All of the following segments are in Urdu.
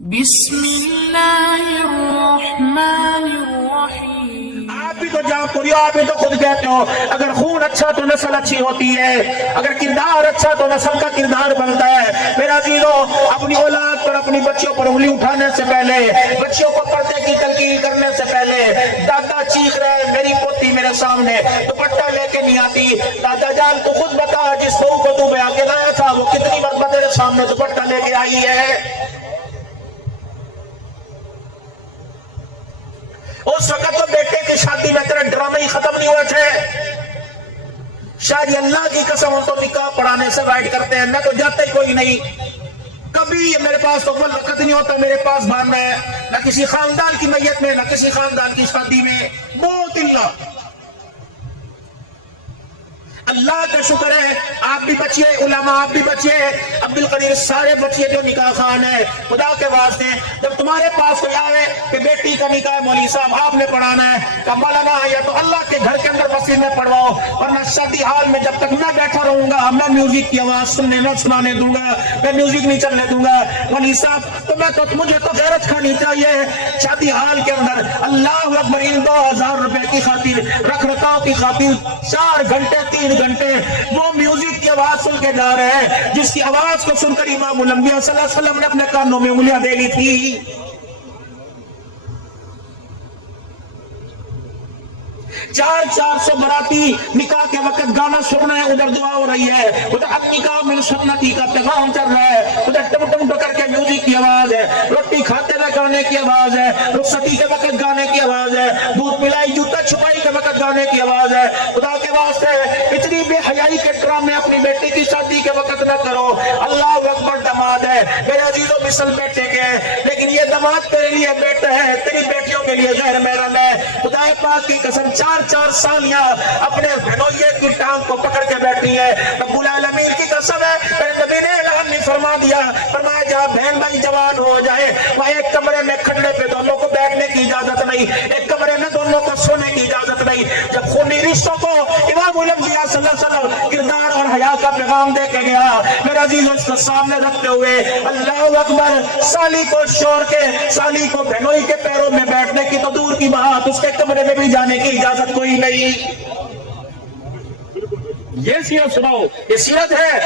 بسم اللہ الرحمن الرحیم۔ آپ بھی تو جہاں پوری آپ بھی تو خود کہتے ہو اگر خون اچھا تو نسل اچھی ہوتی ہے، اگر کردار اچھا تو نسل کا کردار بنتا ہے۔ میرا عزیزو، اپنی اولاد پر اپنی بچیوں پر انگلی اٹھانے سے پہلے، بچیوں کو پردے کی تلقین کرنے سے پہلے، دادا چیخ رہے میری پوتی میرے سامنے دوپٹہ لے کے نہیں آتی، دادا جان تو خود بتا جس بہو کو تو بیاہ کے لایا تھا وہ کتنی مرتبہ تیرے سامنے دوپٹہ لے کے آئی ہے۔ اس وقت تو بیٹے کی شادی میں تیرے ڈرامے ہی ختم نہیں ہوئے تھے۔ شاید اللہ کی قسم ہم تو نکاح پڑھانے سے وائٹ کرتے ہیں، میں تو جاتا ہی کوئی نہیں۔ کبھی میرے پاس تو کوئی وقت نہیں ہوتا میرے پاس باننا ہے، نہ کسی خاندان کی میت میں، نہ کسی خاندان کی شادی میں۔ موت اللہ، اللہ کا شکر ہے آپ بھی بچیے، علماء آپ بھی بچیے، عبدالقدیر سارے بچیے جو نکاح خان ہے۔ خدا کے واسطے جب تمہارے پاس کوئی آئے کہ بیٹی کا نکاح مولوی صاحب آپ نے پڑھانا ہے، کہ مولانا یا تو اللہ کے گھر کے اندر مسجد میں پڑھواؤ، ورنہ شادی حال میں جب تک میں بیٹھا رہوں گا میں میوزک کی آواز سننے نہ سنانے دوں گا، میں میوزک نہیں چلنے دوں گا۔ مولوی صاحب تو مجھے تو غیرت کھانی چاہیے شادی حال کے اندر۔ اللہ اکبر، ان 2000 روپے کی خاطر، رکھ رکھاؤ کی خاطر 4 گھنٹے 3 گھنٹے وہ میوزک کی آواز سن کے جا رہے ہیں، جس کی آواز کو سن کر امام الانبیاء صلی اللہ علیہ وسلم نے اپنے کانوں میں انگلیاں دے لی تھی۔ 400 براتی نکاح کے وقت گانا سننا ہے، ادھر دعا ہو رہی ہے، ادھر اب نکاح میں سنتی کا پیغام چل رہا ہے، ادھر ٹم ٹم کر کے میوزک کی آواز ہے، روٹی کھاتے ہوئے گانے کی آواز ہے، رخصتی کے وقت گانے کی آواز ہے، دودھ پلائی جوتا چھپائی کے وقت گانے کی آواز ہے۔ خدا کے واسطے اتنی بے حیائی کے ڈرامے اپنی بیٹی کی شادی کے وقت نہ کرو۔ اللہ اکبر، دماد ہے میرے عزیزوں مثل بیٹے کے، لیکن یہ دماد تیرے لیے بیٹا ہے، تیری بیٹیوں کے لیے غیر محرم ہے۔ خدا پاک کی قسم 4 سالیاں اپنے بھنوئیے کی ٹانگ کو پکڑ کے بیٹھی ہے۔ رب العالمین کی قسم ہے، میرے نبی نے اعلان نہیں فرما دیا، فرمایا جہاں بہن بھائی جوان ہو جائے وہاں ایک کمرے میں کھڑے پہ دونوں کو بیٹھنے کی اجازت نہیں، ایک کمرے میں دونوں کو سونے کی اجازت نہیں۔ جب خونی رشتوں کو امام الانبیاء صلی اللہ علیہ وسلم کردار اور حیا کا پیغام دے کے گیا، میرا عزیز اس کو سامنے رکھتے ہوئے اللہ اکبر، سالی کو چھوڑ کے سالی کو بہنوئی کے پیروں میں بیٹھنے کی تو دور کی بات، اس کے کمرے میں بھی جانے کی اجازت کوئی نہیں۔ یہ سیرت سناؤ، یہ سیرت ہے۔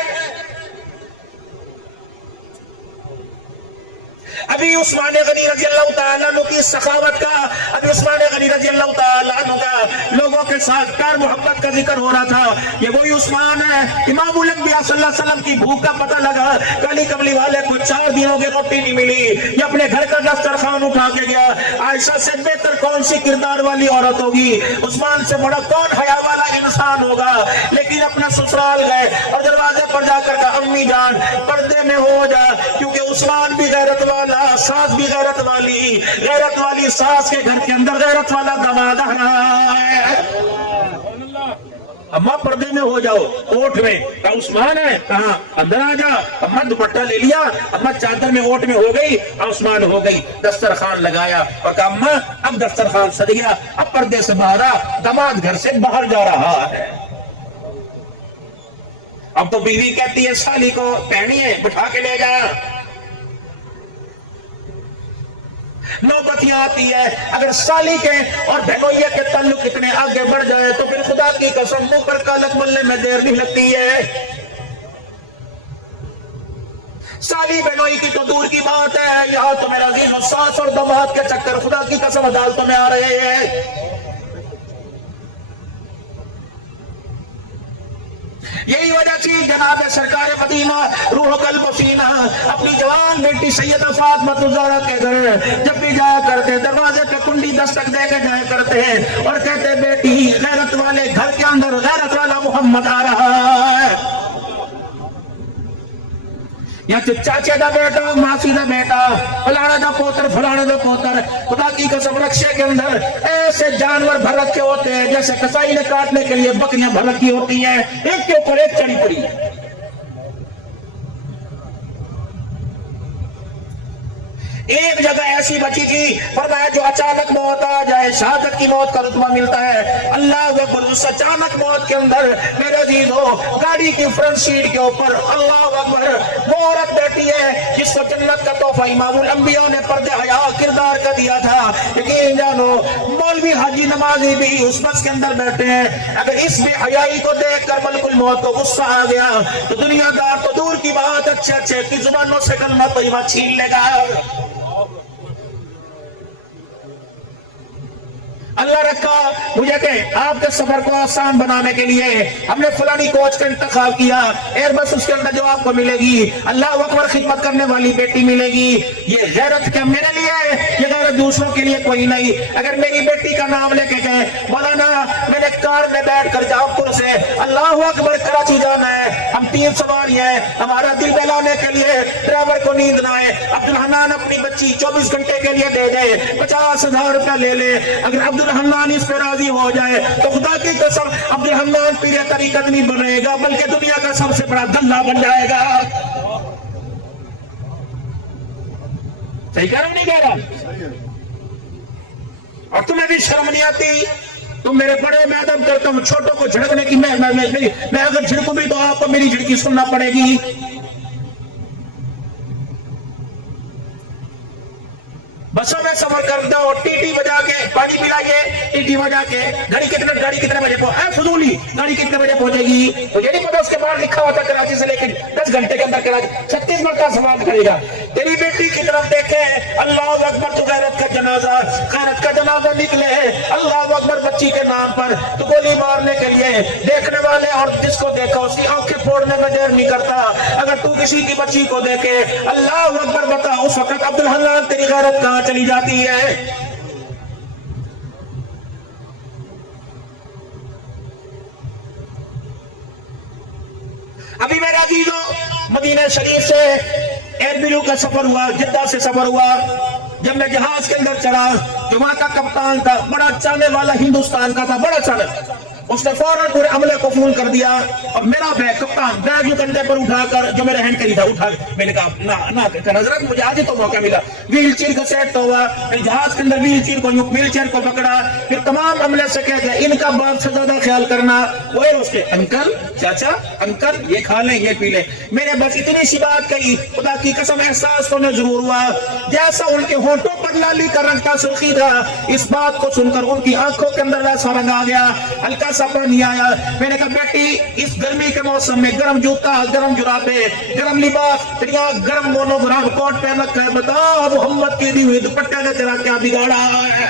ابھی عثمان غنی رضی اللہ تعالیٰ عنہ کی سخاوت کا، ابھی عثمان غنی رضی اللہ تعالیٰ عنہ کا لوگوں کے ساتھ پیار محبت کا ذکر ہو رہا تھا۔ یہ وہی عثمان ہے، امام الانبیاء صلی اللہ علیہ وسلم کی بھوک کا پتہ لگا، کالی کملی والے کو 4 دنوں کی روٹی نہیں ملی، یہ اپنے گھر کا دسترخوان اٹھا کے گیا۔ عائشہ سے بہتر کون سی کردار والی عورت ہوگی، عثمان سے بڑا کون حیا والا انسان ہوگا، لیکن اپنا سسرال گئے اور دروازے پر جا کر کہا امی جان پردے میں ہو جا، کیونکہ عثمان بھی غیرت والا، ساس بھی غیرت والی ساس کے گھر کے اندر غیرت والا دماد آ رہا ہے۔ اماں پردے میں ہو جاؤ، اوٹ میں کہا عثمان ہے، کہاں اندر آ جا، اماں دوپٹہ لے لیا، اماں چادر میں اوٹ میں ہو گئی، عثمان ہو گئی، دسترخوان لگایا اور کہا اماں اب دسترخوان سج گیا، اب پردے سے باہر آ، دماد گھر سے باہر جا رہا ہے۔ اب تو بیوی کہتی ہے سالی کو پہنی ہے بٹھا کے لے جا۔ نوبتیاں آتی ہے اگر سالی کے اور بہنوئیے کے تعلق اتنے آگے بڑھ جائے تو پھر خدا کی قسم منہ پر کالک ملنے میں دیر نہیں لگتی ہے۔ سالی بہنوئی کی تو دور کی بات ہے، یہاں تو میرا عزیز ساس اور دماد کے چکر خدا کی قسم عدالتوں میں آ رہے ہیں۔ یہی وجہ تھی جناب سرکار مدینہ روح قلب و سینہ اپنی جوان بیٹی سیدہ فاطمہ الزہرا کے گھر جب بھی جایا کرتے دروازے پہ کنڈی دستک دے کے جایا کرتے ہیں اور کہتے بیٹی غیرت والے گھر کے اندر غیرت والا محمد آ رہا ہے۔ یا چاچے دا بیٹا، ماسی دا بیٹا، فلانے دا پوتر، فلانے دا پوتر، خدا کی قسم رکشے کے اندر ایسے جانور بھر رکھے ہوتے ہیں جیسے کسائی نے کاٹنے کے لیے بکریاں بھر رکھی ہوتی ہیں، ایک کے اوپر ایک چڑھی پڑی ہے۔ ایک جگہ ایسی بچی تھی، فرمایا جو اچانک موت آ جائے شہادت کی موت کا رتبہ ملتا ہے۔ اللہ اکبر، اس اچانک موت کے اندر میرے عزیزو گاڑی کی فرنٹ سیٹ کے اوپر اللہ اکبر وہ عورت بیٹھی ہے جس کو جنت کا تحفہ امام الانبیاء نے پردے حیا کردار کا دیا تھا۔ یقین جانو مولوی حاجی نمازی بھی اس بس کے اندر بیٹھے ہیں، اگر اس بے حیائی کو دیکھ کر ملک الموت کو غصہ آ گیا تو دنیا دار تو دور کی بات اچھے اچھے کی زبانوں سے کلمہ طیبہ چھین لے گا۔ اللہ رکھا مجھے کہ آپ کے سفر کو آسان بنانے کے لیے ہم نے فلانی کوچ کا انتخاب کیا، ایئر بس اس کے اندر جو آپ کو ملے گی، اللہ اکبر خدمت کرنے والی بیٹی ملے گی۔ یہ غیرت کیا میرے لیے، یہ غیرت دوسروں کے لیے کوئی نہیں۔ اگر میری بیٹی کا نام لے کے گئے مولانا میں نے کار میں بیٹھ کر جاؤ پور سے اللہ اکبر کراچی جانا ہے، ہم 3 سواری ہیں، ہمارا دل بہلانے کے لیے ڈرائیور کو نیند نہ آئے، عبدالحنان اپنی بچی 24 گھنٹے کے لیے دے دے، 50,000 روپیہ لے لے، اگر عبدالحنان اس پہ راضی ہو جائے تو خدا کی قسم عبدالحنان پیر طریقت نہیں بنے گا بلکہ دنیا کا سب سے بڑا دلہ بن جائے گا۔ صحیح کہہ رہا ہوں نہیں کہہ رہا؟ اور تمہیں بھی شرم نہیں آتی؟ تم میرے بڑے میں ادب کرتا ہوں، چھوٹوں کو جھڑکنے کی میں اگر جھڑکوں بھی تو آپ کو میری جھڑکی سننا پڑے گی۔ بسوں میں سفر کرتا ہو، ٹی ٹی بجا کے پانی پلائیے، ٹی ٹی بجا کے گاڑی کتنے بجے فضولی گاڑی کتنے بجے پہنچے گی؟ تو یہ نہیں پتا اس کے بعد لکھا ہوتا کراچی سے لے کے 10 گھنٹے کے اندر کراچی 36 منٹ کا سوال کرے گا۔ تیری بیٹی کی طرف دیکھے اللہ اکبر تو غیرت کا جنازہ نکلے اللہ اکبر بچی کے نام پر تو گولی مارنے کے لیے دیکھنے والے اور جس کو دیکھا اس کی آنکھیں پھوڑنے میں دیر نہیں کرتا۔ اگر تو کسی کی بچی کو دیکھے اللہ اکبر بتا اس وقت عبدالحنان تیری غیرت کہاں چلی جاتی ہے؟ ابھی میرے عزیزو مدینہ شریف سے ایئر کا سفر ہوا، جدہ سے سفر ہوا، جب میں جہاز کے اندر چڑھا جو وہاں کا کپتان تھا بڑا چاہنے والا ہندوستان کا تھا، بڑا چاہنے، اس نے فوراً پورے عملے کو فون کر دیا اور میرا بیگ کپتان بیگ جو کندھے پر اٹھا کر جو میرے ہینڈ کری تھا اٹھا، میں نے کہا نہ حضرت مجھے آج ہی تو موقع ملا، ویل چیئر کا سیٹ تو ہوا، میں جہاز کے اندر ویل چیئر کو پکڑا، پھر تمام عملے سے کہہ دیا ان کا باپ سے زیادہ خیال کرنا، وہ اس کے انکل چاچا انکل یہ کھا لیں یہ پی لیں، میں نے بس اتنی سی بات کہی، خدا کی قسم احساس تو نے ضرور ہوا جیسا ان کے ہونٹوں پر لالی کا رنگ کا سرخی تھا، اس بات کو سن کر ان کی آنکھوں کے اندر ویسا رنگ آ گیا، ہلکا سا پانی آیا۔ میں نے کہا بیٹی اس گرمی کے موسم میں گرم جوتا گرم جرابے گرم لباس تیرا گرم مونوگرام کوٹ پہن رکھا ہے، بتا محمد کی دی ہوئی دوپٹے نے تیرا کیا بگاڑا ہے؟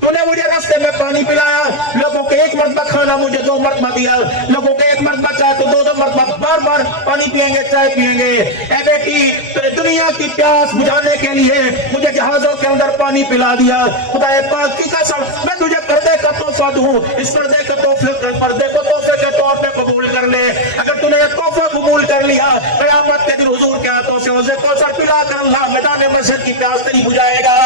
تو نے مجھے راستے میں پانی پلایا، لوگوں کے 1 مرتبہ کھانا مجھے 2 مرتبہ دیا، لوگوں کے 1 مرتبہ چائے تو 2 مرتبہ بار بار پانی پیئیں گے چائے پیئیں گے۔ اے بیٹی تیرے دنیا کی پیاس بجھانے کے لیے مجھے جہازوں کے اندر پانی پلا دیا، خدا پاک کی قسم میں تجھے پردے کا تحفہ دوں، اس پردے کو تحفے کے طور پہ قبول کر لے۔ اگر تو نے یہ تحفہ قبول کر لیا قیامت کے دن حضور کے ہاتھوں سے حوض کوثر پلا کر اللہ میدان محشر کی پیاس تیری بجھائے گا۔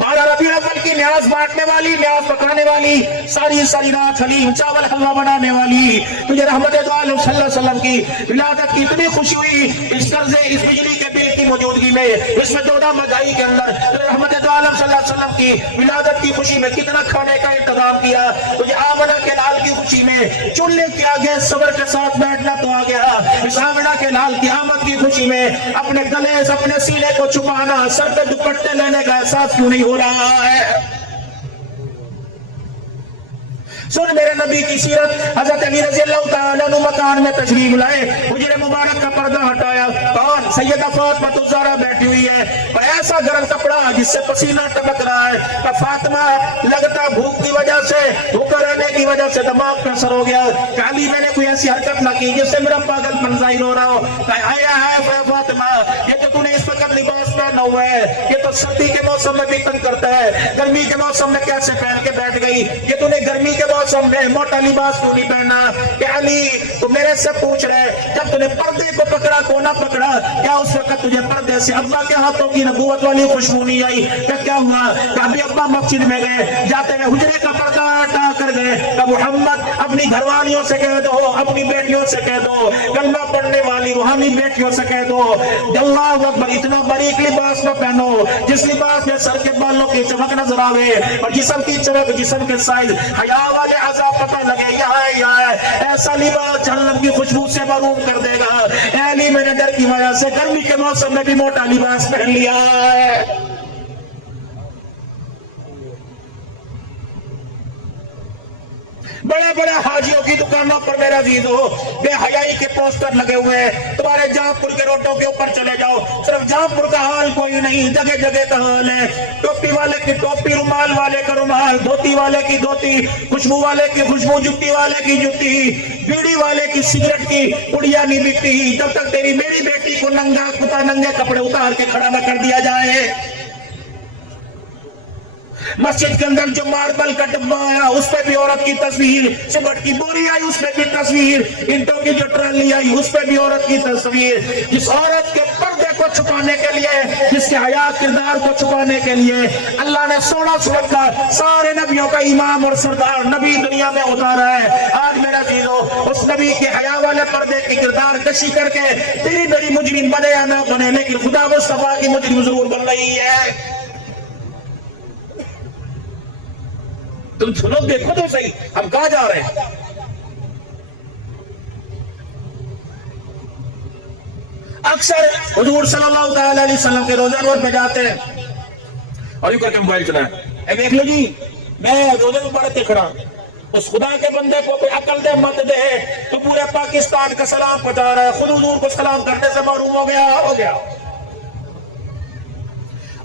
12 ربیع الاول کی نیاز بانٹنے والی، نیاز پکانے والی، ساری رات حلیم چاول حلوہ بنانے والی، تجھے رحمت دو عالم صلی اللہ علیہ وسلم کی ولادت کی اتنی خوشی ہوئی اس قرضے اس بجلی کے بل کی موجودگی میں، اس میں دودا مہنگائی کے اندر رحمت دو عالم صلی اللہ علیہ وسلم کی ولادت کی خوشی میں کتنا کھانے کا انتظام کیا، تجھے آمنہ کے لال کی خوشی میں چولہے کے آگے صبر کے ساتھ بیٹھنا تو آ گیا، اس آمنہ کے لال کی آمد کی خوشی میں اپنے گلے اپنے سینے کو چھپانا، سر پہ دوپٹے لینے کا احساس کیوں نہیں ہو رہا ہے؟ سن میرے نبی کی سیرت، حضرت علی رضی اللہ تعالیٰ عنہ مکان میں تشریف لائے، حجرے مبارک کا پردہ ہٹایا، کون؟ سیدہ فاطمہ الزہرا بیٹھی ہوئی ہے اور ایسا گرم کپڑا جس سے پسینہ ٹپک رہا ہے، کہ فاطمہ لگتا بھوک کی وجہ سے بھوکا رہنے کی وجہ سے دماغ پر اثر ہو گیا، کہ علی میں نے کوئی ایسی حرکت نہ کی جس سے میرا پاگل پن ظاہر ہو رہا ہو، کہ آیا ہے فاطمہ یہ تو نے اس وقت لباس پہنا ہوا ہے، یہ تو سردی کے موسم میں بھی تنگ کرتا ہے، گرمی کے موسم میں کیسے پہن کے بیٹھ گئی، یہ تو نے گرمی کے موسم میں موٹا لباس کیوں نہیں پہنا؟ کہ علی تو میرے سے پوچھ رہے جب تو نے پردے کو پکڑا کو نہ پکڑا، کیا اس وقت تجھے پردے سے ابا کے ہاتھوں کی نبوت والی خوشبو نہیں آئی؟ کہ کیا ہوا؟ کہ ابھی ابا مسجد میں گئے، جاتے ہوئے حجرے کا پردہ ہٹا کر گئے، کہ محمد اپنی گھر والیوں سے کہہ دو، اپنی بیٹیوں سے کہہ دو کلمہ پڑھنے والی روحانی بیٹیوں سے کہہ دو اللہ اکبر اتنا باریک لباس نہ پہنو جس لباس میں سر کے بالوں کی چمک نظر آوے اور جسم کی چمک جسم کے سائز حیا والے عذاب پتہ لگے یا ایسا لباس جہنم کی خوشبو سے معروف کر دے گا. اے علی میں نے ڈر کی وجہ سے گرمی کے موسم میں بھی موٹا لباس پہن لیا ہے. بڑے بڑے حاجیوں کی دکانوں پر میرا عزیزو بے حیائی کے پوسٹر لگے ہوئے ہیں. تمہارے جہاں پور کے روڈوں کے اوپر چلے جاؤ صرف جہاں پور کا حال کوئی نہیں, جگہ جگہ کا حال ہے. ٹوپی والے کی ٹوپی, رومال والے کا رومال, دھوتی والے کی دھوتی, خوشبو والے کی خوشبو, جتی والے کی جتی, بیڑی والے کی سگریٹ کی پڑیا نہیں بکتی جب تک تیری میری بیٹی کو ننگے کپڑے اتار کے کھڑا نہ کر دیا جائے. مسجد کے اندر جو ماربل کا ڈبہ آیا اس پہ بھی عورت کی تصویر, سمنٹ کی بوری آئی اس پہ بھی تصویر, اینٹوں کی جو ٹرالی آئی اس پہ بھی عورت کی تصویر. جس عورت کے پردے کو چھپانے کے لیے, جس کے حیا کردار کو چھپانے کے لیے اللہ نے 16 سورت کا سارے نبیوں کا امام اور سردار نبی دنیا میں اتارا ہے. آج میرا عزیزو اس نبی کے حیا والے پردے کی کردار کشی کر کے تیری میری مجرم بنے یا نہ بنے لیکن خدا مصطفیٰ کی مجرم ضرور بن رہی ہے. تم سنو دیکھو تو صحیح ہم کہاں جا رہے ہیں. اکثر حضور صلی اللہ علیہ وسلم کے روزہ انور پہ جاتے ہیں اور یوں کر کے موبائل چلائیں, دیکھ لو جی میں روزہ مبارک کے کھڑا. اس خدا کے بندے کو کوئی عقل دے مت دے تو پورے پاکستان کا سلام پہنچا رہا ہے, خود حضور کو سلام کرنے سے محروم ہو گیا.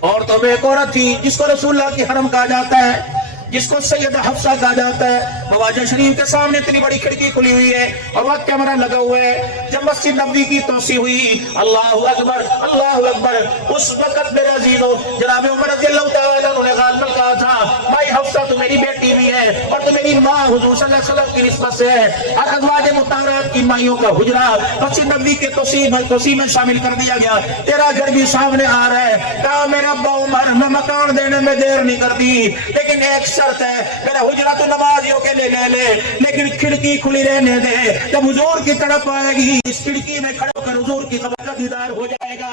اور تو ایک عورت تھی جس کو رسول اللہ کی حرم کہا جاتا ہے, جس کو سیدہ حفصہ کہا جاتا ہے. خواجہ شریف کے سامنے اتنی بڑی کھڑکی کھلی ہوئی ہے اور وہاں کیمرہ لگا ہوا ہے. جب مسجد نبوی کی توسیع ہوئی, اللہ اکبر اللہ اکبر, اس وقت میرے عزیزو جناب عمر رضی اللہ تعالیٰ عنہ نے غالباً کہا تھا بھائی حفصہ تو میری بیٹی بھی ہے اور تو میری ماں حضور صلی اللہ علیہ وسلم کی نسبت سے ہے. اور ازواج مطہرات کی مائیوں کا حجرہ مسجد نبوی کے توسیع میں شامل کر دیا گیا. تیرا گھر بھی سامنے آ رہا ہے. کہا میرا ابا عمر میں مکان دینے میں دیر نہیں کرتی لیکن ایک شرط ہے, میرا حجرہ تو نمازیوں کے لے لے لیکن کھڑکی کھلی رہنے دے. جب حضور کی طرف آئے گی اس کھڑکی میں کھڑا ہو کر حضور کی قبر کا دیدار ہو جائے گا.